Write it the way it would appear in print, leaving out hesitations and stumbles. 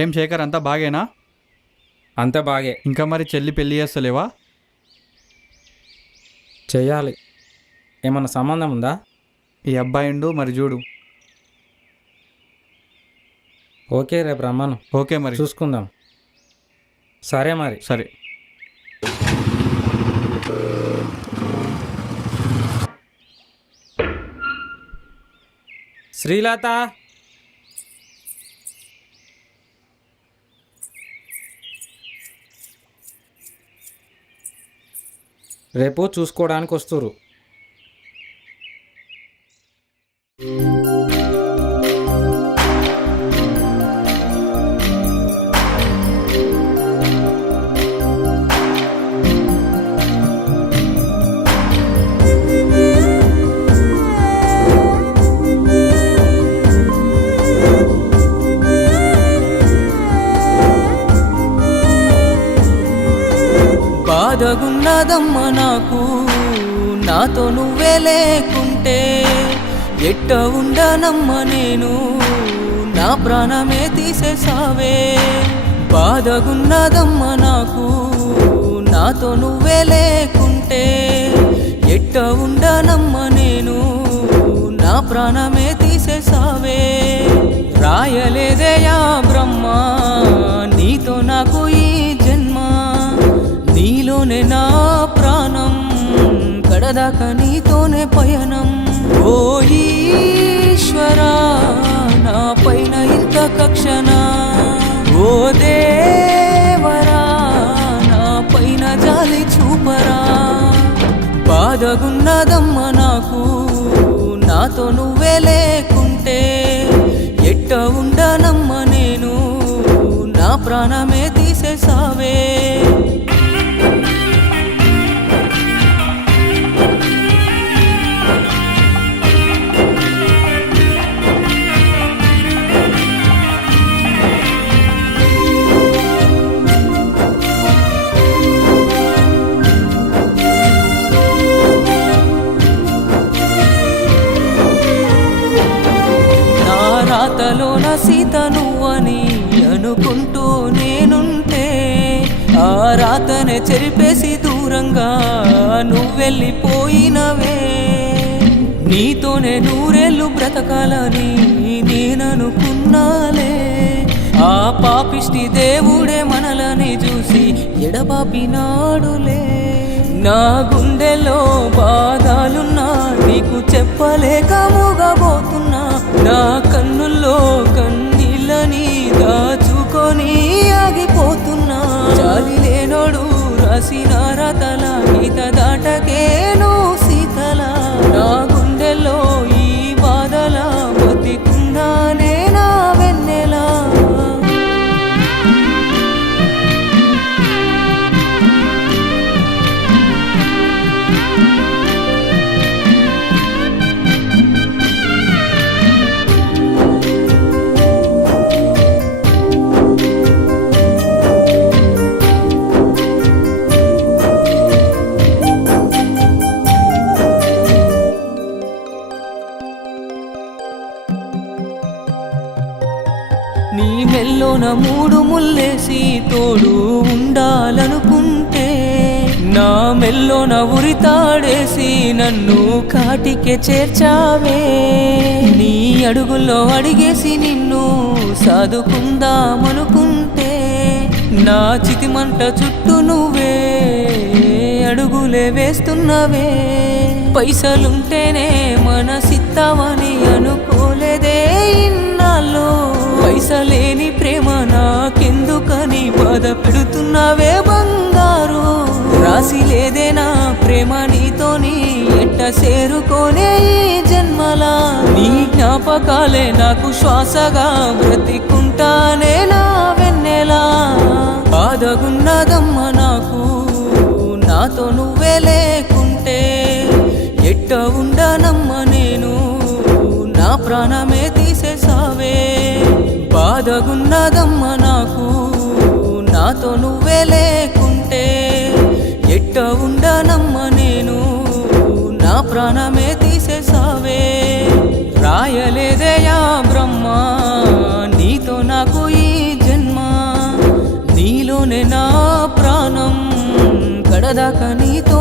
ఏం శేఖర్, అంతా బాగేనా? అంత బాగే. ఇంకా మరి చెల్లి పెళ్ళి చేస్తలేవా? చెయ్యాలి. ఏమన్నా సంబంధం ఉందా? ఈ అబ్బాయిండు మరి చూడు. ఓకే, రేపు రమ్మను. ఓకే మరి. చూసుకుందాం. సరే మరి. సరే. శ్రీలత, రేపు చూసుకోవడానికి వస్తురు. బాధగున్నదమ్మ నాకు, నాతో నువ్వే లేకుంటే ఎట్ట ఉండనమ్మ నేను, నా ప్రాణమే తీసేసావే. బాధగున్నదమ్మ నాకు, నాతో నువ్వే లేకుంటే ఎట్ట ఉండనమ్మ నేను, నా ప్రాణమే తీసేసావే. రాయలేదయా బ్రహ్మ నీతో నాకు ఈ జన్మ, నీలోనే నా ప్రాణం, కడదాకా నీతోనే పయనం. ఓ ఈశ్వరా, నా పైన ఇంత కక్షణ, ఓ దేవరా, నా పైన జాలి చూపరా. బాధగున్నదమ్మ నాకు, నాతో నువ్వే లేకుంటే ఎట్ట ఉండనమ్మ నేను, నా ప్రాణమే తీసేసావే. రాతలోన సీత నువ్వని అనుకుంటూ నేనుంటే, ఆ రాతనే చెరిపేసి దూరంగా నువ్వెళ్ళిపోయినవే. నీతోనే నూరేళ్ళు బ్రతకాలని నేననుకున్నాలే, ఆ పాపిష్టి దేవుడే మనలని చూసి ఎడబాపినాడులే. నా గుండెలో బాధలున్నా నీకు చెప్పలేక మూగబోతున్నా, నా కన్నుల్లో కన్నీళ్ళని దాచుకొని ఆగిపోతున్నా. జాలి లేనోడు రాసిన రాతల గీత దాటకేను సీతల, నా గుండెల్లో ఈ బాధల బతికున్నానే నా వెన్నెలా. నీ మెల్లోన మూడు ముల్లేసి తోడు ఉండాలనుకుంటే, నా మెల్లోన ఉరితాడేసి నన్ను కాటికే చేర్చావే. నీ అడుగుల్లో అడిగేసి నిన్ను సాదుకుందామనుకుంటే, నా చితిమంట చుట్టూ నువ్వే అడుగులే వేస్తున్నవే. పైసలుంటేనే మనసిత్తావని అనుకోలేదే ఇన్నాళ్ళు, పైసలేని ప్రేమ నాకెందుకని బాధ పెడుతున్నావే బంగారు. రాసి లేదే నా ప్రేమ నీతోని ఎట్ట చేరుకోనే ఈ జన్మలా, నీ జ్ఞాపకాలే నాకు శ్వాసగా బ్రతికుంటానే నా వెన్నెలా. బాధగున్నదమ్మ నాకు, నాతో నువ్వే లేకుంటే ఎట్ట ఉండనమ్మ నేను, నా ప్రాణమే తీసేసావే. బాధగున్నదమ్మ నాకు, నాతో నువ్వే లేకుంటే ఎట్ట ఉండనమ్మ నేను, నా ప్రాణమే తీసేసావే. రాయలేదయా బ్రహ్మ నీతో నాకు ఈ జన్మ, సదాక నీతో